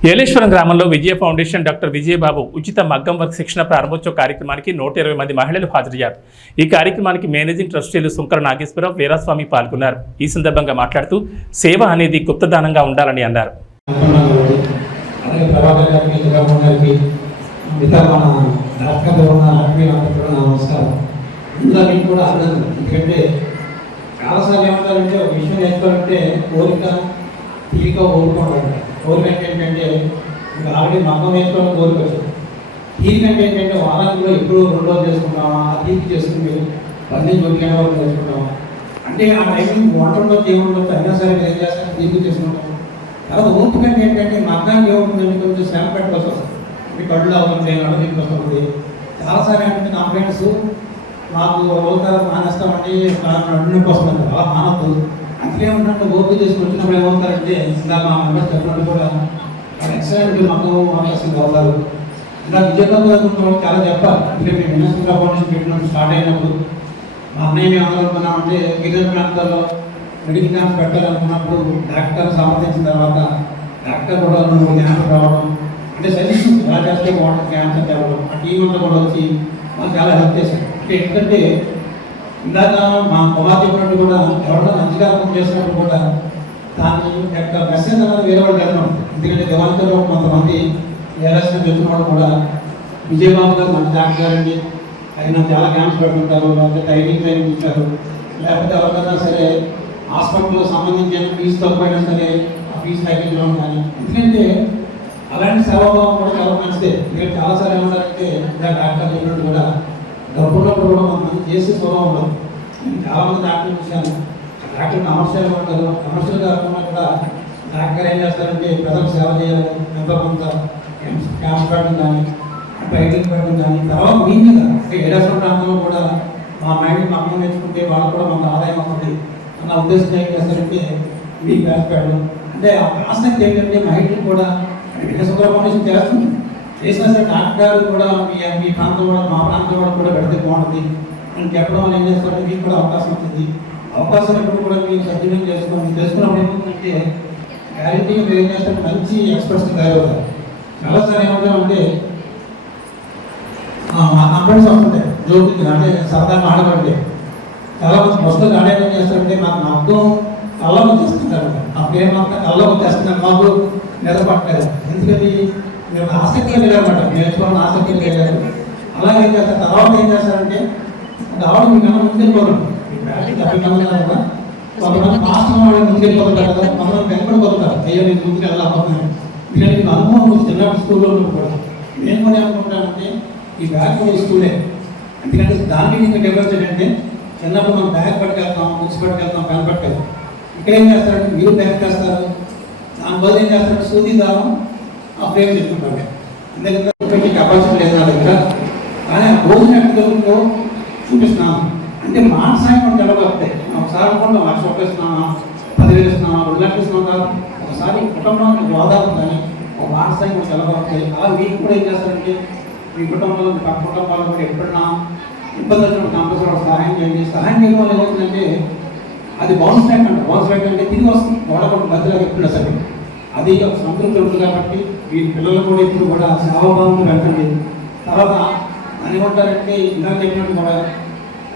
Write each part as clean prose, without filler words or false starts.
ఏలేశ్వరం గ్రామంలో విజయ foundation doctor Vijaya Babu ఉచిత మగ్గం వర్క్ శిక్షణ ప్రారంభోత్సవ కార్యక్రమానికి 120 మంది మహిళలు హాజరయ్యారు. ఈ కార్యక్రమానికి మేనేజింగ్ ట్రస్టీలు సుంకర నాగేశ్వరరావు, వీరాస్వామి పాల్గొన్నారు. ఈ సందర్భంగా మాట్లాడుతూ సేవ అనేది గుప్తదానంగా ఉండాలని అన్నారు. కోరిక ఏంటంటే ఇంకా ఆల్రెడీ మగ్గం వేసుకోవడం కోరిక వచ్చింది. తీరికంటే ఏంటంటే వారానికి ఎప్పుడు 2 రోజులు చేసుకుంటామా, ఆ తీరికి చేసుకుని 18 వరకు చేసుకుంటామా అంటే ఆ టైమింగ్ వంటలో చేయకుండా అయినా సరే ఏం చేస్తాం, తీరికి చేసుకుంటాం. తర్వాత ఓపికంటే ఏంటంటే మగ్గానికి ఏముంటుందంటే కొంచెం శ్రమ పెట్టుకోవాల్సి వస్తుంది. అంటే కళ్ళు అవుతుంది, కళ్ళు తీరికి వస్తుంది. చాలాసార్లు ఏంటంటే నా ఫ్రెండ్స్ మాకు రోజుకాలం మానేస్తామంటే నడుపు వస్తుంది, అలా మానద్దు. అందుకే ఉన్నట్టు ఓపిక చేసుకుని వచ్చినప్పుడు ఏమవుతారంటే ఇంకా మా మెంబర్స్ చెప్పినట్టు కూడా ఎక్సలెంట్ మగ్గం అవకాశం అవుతారు. ఇంకా విజయబాబు చాలా చెప్పాలి. అంటే మేము వినసుంద్ర ఫౌండేషన్ పెట్టినప్పుడు స్టార్ట్ అయినప్పుడు మా అన్నయ్య మేము అనుకుంటున్నామంటే గిరిజన ప్రాంతాల్లో మెడికల్ క్యాంప్ పెట్టాలనుకున్నప్పుడు డాక్టర్ సమర్థించిన తర్వాత డాక్టర్ కూడా 2 క్యాంపులు రావడం, అంటే సజెషన్ ఎలా చేస్తే బాగుంటుంది క్యాన్సర్ తేవడం, ఆ టీం అంతా కూడా వచ్చి మాకు చాలా హెల్ప్ చేశారు. అంటే ఎందుకంటే ఇందాక మా కుమార్ చెప్పినట్టు కూడా ఎవరైనా మంచిగా అర్థం చేసినప్పుడు కూడా దాని యొక్క మెసేజ్ అనేది వేరే వాళ్ళు వెళ్ళడం. ఎందుకంటే దేవాలయంలో కొంతమంది ఏఎల్ఎస్ని తెలిసిన వాళ్ళు కూడా విజయబాబు గారు మంచి డాక్టర్ గారండి, ఆయన చాలా క్యాంప్స్ పెడుతుంటారు, లేకపోతే ట్రైనింగ్ ఇచ్చారు, లేకపోతే ఎవరికైనా సరే హాస్పిటల్లో సంబంధించిన ఫీజు తక్కువైనా సరే ఆ ఫీజు తగ్గించడం కానీ. ఎందుకంటే అలాంటి సేవాభావం కూడా చాలా మంచిదే. మీరు చాలాసార్లు ఏమంటారంటే డాక్టర్ చెప్పినట్టు కూడా డబ్బున్నప్పుడు కూడా మనం చేసే స్వభావం ఉండదు. చాలామంది డాక్టర్లు చూశాను, డాక్టర్ కమర్షియల్గా ఉంటారు. కమర్షియల్ కాకుండా కూడా డాక్టర్ ఏం చేస్తారంటే ప్రజలకు సేవ చేయాలి, ఎంతో కొంత క్యాంప్స్ పెట్టడం కానీ, ట్రైనింగ్ పెట్టడం కానీ. తర్వాత మీ మీద అంటే ఏడాశ్వర ప్రాంతంలో కూడా మా మైండ్ మమ్మల్ని నేర్చుకుంటే వాళ్ళు కూడా మనకు ఆదాయం అవుతుంది అన్న ఉద్దేశం ఏం చేస్తారంటే మీ క్లాస్ పెట్టడం. అంటే ఆ ఆసక్తి ఏంటంటే మైండ్ని కూడా విజయసుందర ఫౌండేషన్ చేస్తుంది. చేసినా సరే డాక్టర్ గారు కూడా మీ ప్రాంతం కూడా మా ప్రాంతం కూడా పెడితే బాగుంటుంది అని చెప్పడం వల్ల ఏం చేస్తారంటే మీకు కూడా అవకాశం వచ్చింది. అవకాశం ఎప్పుడు కూడా మీరు సద్వినియోగం చేసుకున్నప్పుడు ఏమవుతుందంటే గ్యారెంటీగా మీరు ఏం చేస్తారు, మంచి ఎక్స్పర్ట్స్ తయారవుతారు. చాలాసార్లు ఏమవుతామంటే మా కంపెనీస్ వస్తుంటాయి జోకి అంటే సరదాగా ఆడబడితే చాలా మంది వస్తుంది. ఆడే ఏం చేస్తారంటే మాకు మగ్గం కళ్ళకు వచ్చేస్తుంటారు, ఆ పేరు మాత్రం కళ్ళకు వచ్చేస్తున్నారు, మాకు నిద్రపట్టలేదు. ఎందుకంటే మీరు ఆసక్తిగా వెళ్ళారన్నమాట, నేర్చుకోవాలని ఆసక్తిగా వెళ్ళారు. అలాగే ఏం చేస్తారు, తర్వాత ఏం చేస్తారంటే ఆవిడ మీకన్నా ముందుకెళ్ళిపోతుంది. కదా కొంతమంది ఫాస్ట్ వాళ్ళు ముందుకెళ్ళిపోతుంటారు కదా, కొంతమంది వెనకడిపోతుంటారు, అయ్యో నేను ముందుకు వెళ్ళకపోతున్నాను. ఎందుకంటే మీకు అనుభవం చిన్నప్పుడు స్కూల్లో కూడా నేను కూడా ఏమనుకుంటానంటే ఈ బ్యాగ్ కూడా స్కూలే. ఎందుకంటే దానికి ఇంకా డిఫరెన్స్ ఏంటంటే చిన్నప్పుడు మనం బ్యాగ్ పట్టుకెళ్తాం, బుక్స్ పట్టుకెళ్తాం, పెన్ పట్టుకెళ్తాం. ఇక్కడ ఏం చేస్తారంటే మీరు బ్యాగ్ చేస్తారు, దాని బదులు ఏం చేస్తారంటే సూది దారం ఆ ఫ్రేమ్ చెప్తుంటారు. ఎందుకంటే కెపాసిటీ లేదు నా దగ్గర, కానీ ఆ భోజనం ఎక్కడితో చూపిస్తున్నాను. అంటే మానసాయం మనం తెలవకపోతే ఒకసారి అనుకుంటాం 1,00,000 ఇస్తున్నామా, 10,000 ఇస్తున్నామా, 2 లక్షలు ఇస్తున్నాం కాదు. ఒకసారి కుటుంబానికి హోదాలు కానీ ఒక మానసాయం కూడా తెలవకపోతే అలా మీకు కూడా ఏం చేస్తారంటే మీ కుటుంబంలో మీ పక్క కుటుంబాలు కూడా ఎప్పుడన్నా ఇబ్బంది వచ్చినప్పుడు కంపల్సరీ సహాయం చేయండి. సహాయం చేయడం వల్ల ఏమవుతుందంటే అది బౌన్స్ బ్యాక్ అంట. బౌన్స్ బ్యాక్ అంటే తిరిగి వస్తుంది, గొడవ మధ్యలో ఎప్పుడు సరే అది ఒక సంతృప్తి ఉంటుంది. కాబట్టి వీరి పిల్లలు కూడా ఇప్పుడు కూడా సేవాభావం పెంచండి. తర్వాత అని ఏమంటారంటే ఇందాక చెప్పినట్టు కూడా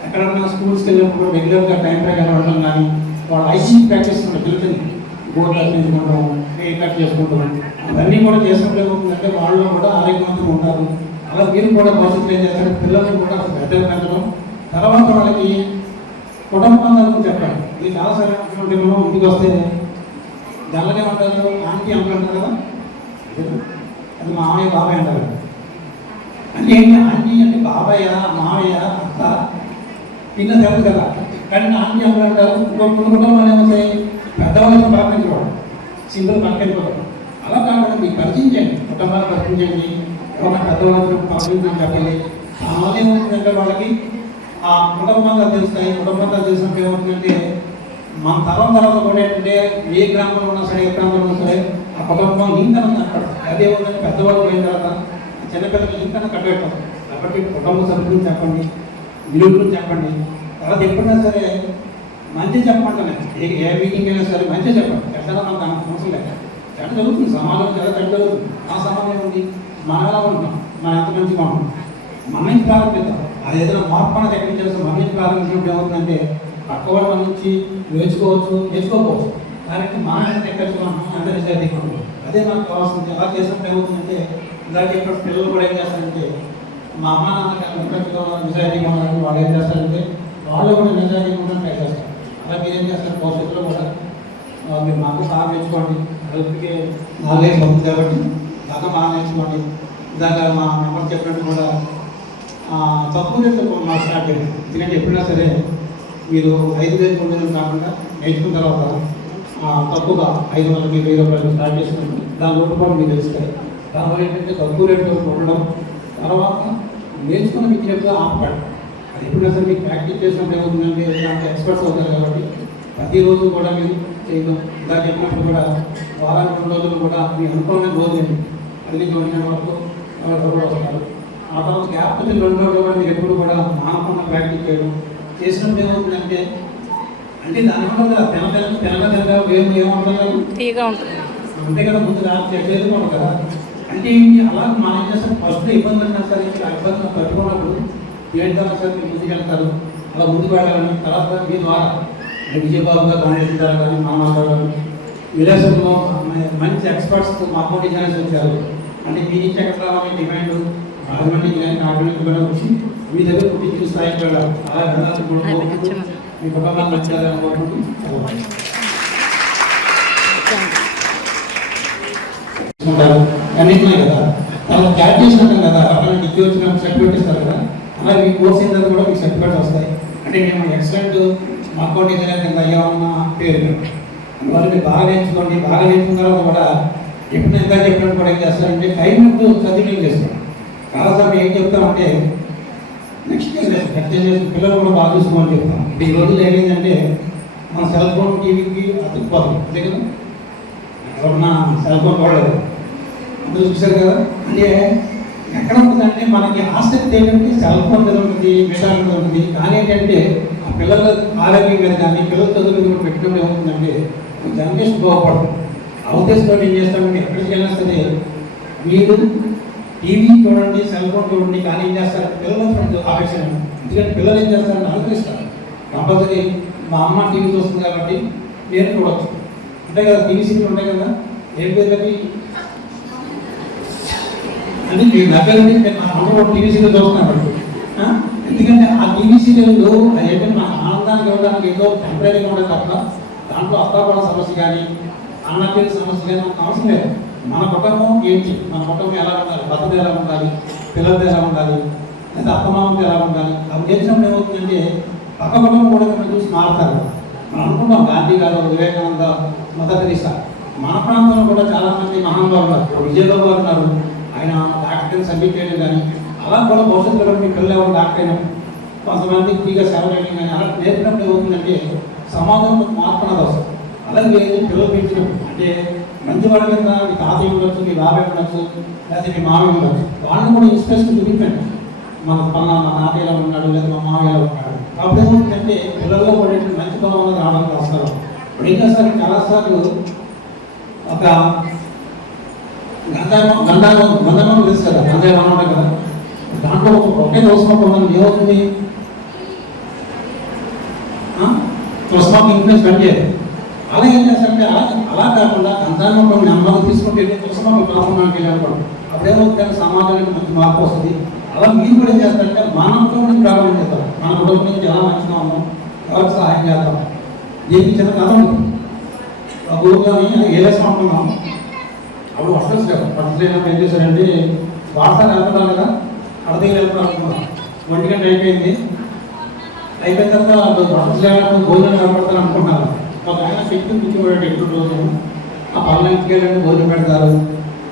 ఎక్కడన్నా స్కూల్స్కి వెళ్ళినప్పుడు రెగ్యులర్గా టైం ప్రకారం ఉండడం కానీ, వాళ్ళు ఐసీసీ ప్రాక్టీస్ ఉంటాయి, పిల్లలని బోర్డు కట్టించుకుంటాం, హెయిర్ కట్ చేసుకుంటాం, అవన్నీ కూడా చేసినప్పుడు ఏమవుతుందంటే వాళ్ళు కూడా ఆరోగ్యవంతంగా ఉంటారు. అలా మీరు కూడా భవిష్యత్తులో ఏం చేస్తారు, పిల్లల్ని కూడా పెద్దలు పెంచడం. తర్వాత వాళ్ళకి కుటుంబాలను చెప్పండి. ఇది చాలాసార్లు అనుకుంటే మనం ఇంటికి వస్తే జల్లగా ఉంటారు, ఆంటీ అంటారు కదా, అది మామయ్య బాబాయ్ అంటారు. అంటే ఏంటి ఆంటీ అంటే బాబాయ్య, మామయ్య, అత్త పిన్న తెలుసు కదా. కానీ ఆంటీ అంటారు అంటారు. ఇంకొక కుటుంబాలు ఏమవుతాయి, పెద్దవాళ్ళకి ప్రారంభించడం, సింపుల్ పక్కకెళ్ళిపోతారు. అలా కాకుండా మీకు పరిచయం చేయండి, కుటుంబాలు పరిచయం చేయండి, ఒక పెద్దవాళ్ళకి పంపించడం చెప్పండి. ఆ ఏమవుతుందంటే వాళ్ళకి ఆ కుటుంబంగా తెలుస్తాయి. కుటుంబంగా తెలిసినప్పుడు ఏమవుతుందంటే మన తర్వాత కూడా ఏంటంటే ఏ గ్రామంలో ఉన్నా సరే, ఏ ప్రాంతంలో ఉన్నా సరే ఆ కుటుంబం ఇంకన్నా కనపడుతుంది. అదే ఉందంటే పెద్దవాళ్ళు పోయిన తర్వాత చిన్నపిల్లలు ఇంకన్నా కట్టబెట్టారు. కాబట్టి కుటుంబ సభ్యులు చెప్పండి, విలువలు చెప్పండి. తర్వాత ఎప్పుడైనా సరే మంచి చెప్పమంటాను, ఏ మీటింగ్ అయినా సరే మంచి చెప్పండి. ఎక్కడ మనకు అవసరం లేక చెడ్డ జరుగుతుంది, సమాజంలో చాలా చెడ్డ జరుగుతుంది. ఆ సమాజం ఉంది, మనం ఎలా ఉంటున్నాం, మనం ఎంత మంచిగా ఉంటున్నాం, మన నుంచి ప్రారంభిద్దాం. అది ఏదైనా మార్పు అనేది ఎక్కడి నుంచి చేస్తాం, మన నుంచి ప్రారంభించినప్పుడు ఏమవుతుందంటే పక్కవాడు మన నుంచి నేర్చుకోకపోవచ్చు. కాబట్టి మనం ఎంత ఎక్కడిగా ఉంటున్నాం, ఎంత నిజాయితీగా ఉంటున్నాం, అదే మనకు కావాల్సింది. అలా చేసినప్పుడు ఏమవుతుందంటే ఇందాక ఇప్పుడు పిల్లలు కూడా ఏం చేస్తారంటే మా అమ్మ నాన్న ఎక్కడిగా నిజాయితీగా ఉన్నారు, వాళ్ళు ఏం చేస్తారంటే వాళ్ళు కూడా నిజాయితీగా ఉండడం ట్రై చేస్తారు. అలా మీరేం చేస్తారు, భవిష్యత్తులో కూడా మీరు మాకు బాగా నేర్చుకోండి, హెల్త్కి నాలుగైదు అవుతుంది కాబట్టి బాగా బాగా నేర్చుకోండి. ఇందాక మా మెంబర్ చెప్పినట్టు కూడా తక్కువ రేట్లు మాకు స్టార్ట్ చేయండి. ఎందుకంటే ఎప్పుడైనా సరే మీరు 5,000 పొందడం కాకుండా నేర్చుకున్న తర్వాత తక్కువగా 500కి 1000 రూపాయలు స్టార్ట్ చేసుకుంటే దాని లోటుపాటు మీకు తెలుస్తాయి. దానివల్ల ఏంటంటే తక్కువ రేట్లో ఉండడం, తర్వాత నేర్చుకున్న మీకు చెప్తే ఆపడం. అది ఎప్పుడైనా సరే మీకు ప్రాక్టీస్ చేసినప్పుడు ఏమవుతుందంటే దాంట్లో ఎక్స్పర్ట్స్ అవుతారు కాబట్టి ప్రతిరోజు కూడా మీరు చేయడం. దాన్ని చెప్పినప్పుడు కూడా వారానికి 2 రోజులు కూడా మీ అనుకూలమైన రోజు అది చూసిన వరకు కూడా వస్తారు. ఆ తర్వాత గ్యాప్ వచ్చిన 2 రోజులు కూడా మీరు ఎప్పుడు కూడా మానకుండా ప్రాక్టీస్ చేయడం చేసినప్పుడు ఏమవుతుందంటే అంటే దానివల్ల తెనగా ఏముంటుంది అంతే కదా, ముందు చేరుకోండి కదా. అంటే అలా మనం ఏం చేస్తాం, ఫస్ట్ ఇబ్బంది అయినా సరే ఆ ఇబ్బందులు తట్టుకున్నప్పుడు ఏంటన్నా సరే మీరు ముందుకెళ్తారు. అలా ముందుకు వెళ్ళాలని తర్వాత మీ ద్వారా విజయబాబు గారు గణేశ్వర కానీ మామగారు కానీ విలేసంలో మంచి ఎక్స్పర్ట్స్ మా అకౌంట్ ఇంజనీర్స్ వచ్చారు. అంటే మీ నుంచి ఎక్కడ రావాలని డిమాండ్ రాజమండ్రి ఇంజనీరింగ్ కూడా వచ్చి మీ దగ్గర పుట్టించిన స్థాయికి వెళ్ళాలి. అలా వెళ్ళాలని కూడా మీ కుటుంబాన్ని వచ్చారని కోరుకుంటూ అన్నింటినీ కదా అలా క్యాట్ చేసినట్టు కదా, అలా డిగ్రీ వచ్చిన సర్టిఫికేట్ ఇస్తారు కదా, అలా మీ కోర్స్ అయిన తర్వాత కూడా మీకు సర్టిఫికేట్స్ వస్తాయి. అంటే మేము ఎక్సలెంట్ అకౌంట్ ఇంజనీర్ కింద అయ్యామన్న పేరు. అందువల్ల మీరు బాగా నేర్చుకోండి. బాగా నేర్చుకున్న తర్వాత కూడా ఎప్పుడు ఎంత చెప్పినట్టు కూడా ఏం చేస్తారంటే 5 minutes సద్వినియోగం చేస్తాం. కాలసభ ఏం చెప్తామంటే నెక్స్ట్ జనరేషన్ పిల్లలు కూడా బాగా చూసుకోమని చెప్తాం. అంటే ఈ రోజుల్లో ఏమైందంటే మన సెల్ ఫోన్ టీవీకి అతుక్కుపోతాం, అంతే కదా. ఎవరన్నా సెల్ ఫోన్ వాడలేదు అందరూ చూశారు కదా. అంటే ఎక్కడ ఉంటుందంటే మనకి ఆసక్తి ఏంటంటే సెల్ ఫోన్ మీద ఉంటుంది, విషయాల మీద ఉంటుంది. కానీ ఏంటంటే ఆ పిల్లల ఆరోగ్యం మీద కానీ పిల్లల చదువు మీద కూడా పెట్టడం ఏమవుతుందంటే జనరేషన్ బాగుపడుతుంది. ఆ ఉద్దేశంతో ఏం చేస్తామంటే ఎక్కడికి వెళ్ళినా సరే మీరు టీవీ చూడండి, సెల్ ఫోన్ చూడండి, కానీ ఏం చేస్తారు పిల్లలు ఆపేక్ష. ఎందుకంటే పిల్లలు ఏం చేస్తారంటే అనుకరిస్తారు. కంపల్సరీ మా అమ్మ టీవీ చూస్తుంది కాబట్టి నేను చూడవచ్చు, ఉంటాయి కదా టీవీ సీరియల్ ఉంటాయి కదా. ఏం పేర్లకి అంటే మీ దగ్గర మా అమ్మ టీవీ సీరియల్ చూస్తున్నాను. ఎందుకంటే ఆ టీవీ సీరియల్ ఏంటంటే మన ఆనందానికి ఇవ్వడానికి ఏదో టెంపరీగా ఉండదు తప్ప దాంట్లో అస్తాపడ సమస్య కానీ అన్నపేరు సమస్య కానీ మనకు అవసరం లేదు. మన కుటుంబం ఏంటి, మన కుటుంబం ఎలా ఉండాలి, భర్తది ఎలా ఉండాలి, పిల్లలది ఎలా ఉండాలి, లేదా అత్తమామది ఎలా ఉండాలి, అవి తెలిసినప్పుడు ఏమవుతుందంటే పక్క కుటుంబం కూడా మనం చూసి మారుతారు. మనం అనుకుంటాం గాంధీ గారు, వివేకానంద, మదర్ తెరీసా. మన ప్రాంతంలో కూడా చాలామంది మహానుభావులు ఉన్నారు. విజయబాబు గారు ఉన్నారు, ఆయన డాక్టర్ సబ్మిట్ చేయడం కానీ అలా కూడా భవిష్యత్తులో మీ పిల్లలు ఎవరు డాక్టర్ అయినా కొంతమంది ఫ్రీగా సేవ చేయడం కానీ అలా నేర్పినప్పుడు ఏమవుతుందంటే సమాజంలో మార్పు అనేది వస్తుంది. అలాగే పిల్లలు పెంచినప్పుడు అంటే మంచి వాళ్ళ కింద మీ తాతయ్య ఉండొచ్చు, మీ బాబాయ్ ఉండొచ్చు, లేకపోతే మీ మామయ్య ఉండొచ్చు, వాళ్ళని కూడా ఇన్స్పిరేషన్ చూపించండి. మా తాతయ్య ఎలా ఉన్నాడు, లేదా మా మామయ్య ఎలా ఉన్నాడు. అప్పుడు ఏమవుతుందంటే పిల్లల్లో పడే మంచి భావం అనేది రావడానికి వస్తారు. ఇప్పుడు ఏం చేస్తారు, చాలాసార్లు ఒక గంధం తెలుసు కదా, గంధం ఉంటాయి కదా, దాంట్లో ఒకే దోషం ఏమవుతుంది, తులసిమాకు ఇన్ఫ్లుయెన్స్ పనిచేయదు. అలా ఏం చేస్తారంటే అలా కాకుండా గంధాన్ని కొన్ని అమ్మాయిలు తీసుకుంటే తులసిమాకు కాకుండా వెళ్ళాలనుకోండి, అప్పుడేమవుతుందంటే సమాజానికి మంచి మార్పు వస్తుంది. అలా మీరు కూడా ఏం చేస్తారంటే మనతో ప్రారంభం చేస్తారు. మన కుటుంబం నుంచి ఎలా మంచిగా ఉన్నాం, ఎవరికి సహాయం చేద్దాం. దీనికి చిన్న కథ ఉంటుంది. ఆ గురువుగాని ఏ వేసం అనుకున్నాం, అప్పుడు వర్షల్స్ కదా, వర్షం ఏం చేశారంటే వార్తలు వెళ్తున్నాం కదా, అడదగిరి వెళ్తున్నాం అనుకున్నాం. 1 గంట అయిపోయిన తర్వాత వర్షం భోజనం కనపడతాను అనుకుంటున్నారు. ఒక ఆయన శక్తి కూర్చోబెట్టాడు ఎప్పుడు రోజు ఆ పనుల ఇంటికి వెళ్ళండి భోజనం పెడతారు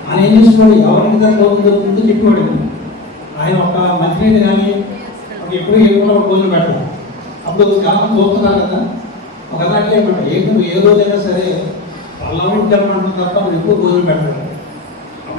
అని ఏం చేసుకోండి. ఎవరికి రోజు దొరుకుతుందో చెప్పుకోండి. ఆయన ఒక మంచినీళ్ళు కానీ ఎప్పుడు ఏమన్నా భోజనం పెట్టారు. అప్పుడు చాలా చూస్తున్నారు కదా, ఒక అలాంటి ఏమంటారు ఏ రోజైనా సరే పళ్ళ ఇంటి వెళ్ళమంటారు తప్ప ఎక్కువ భోజనం పెట్టారు.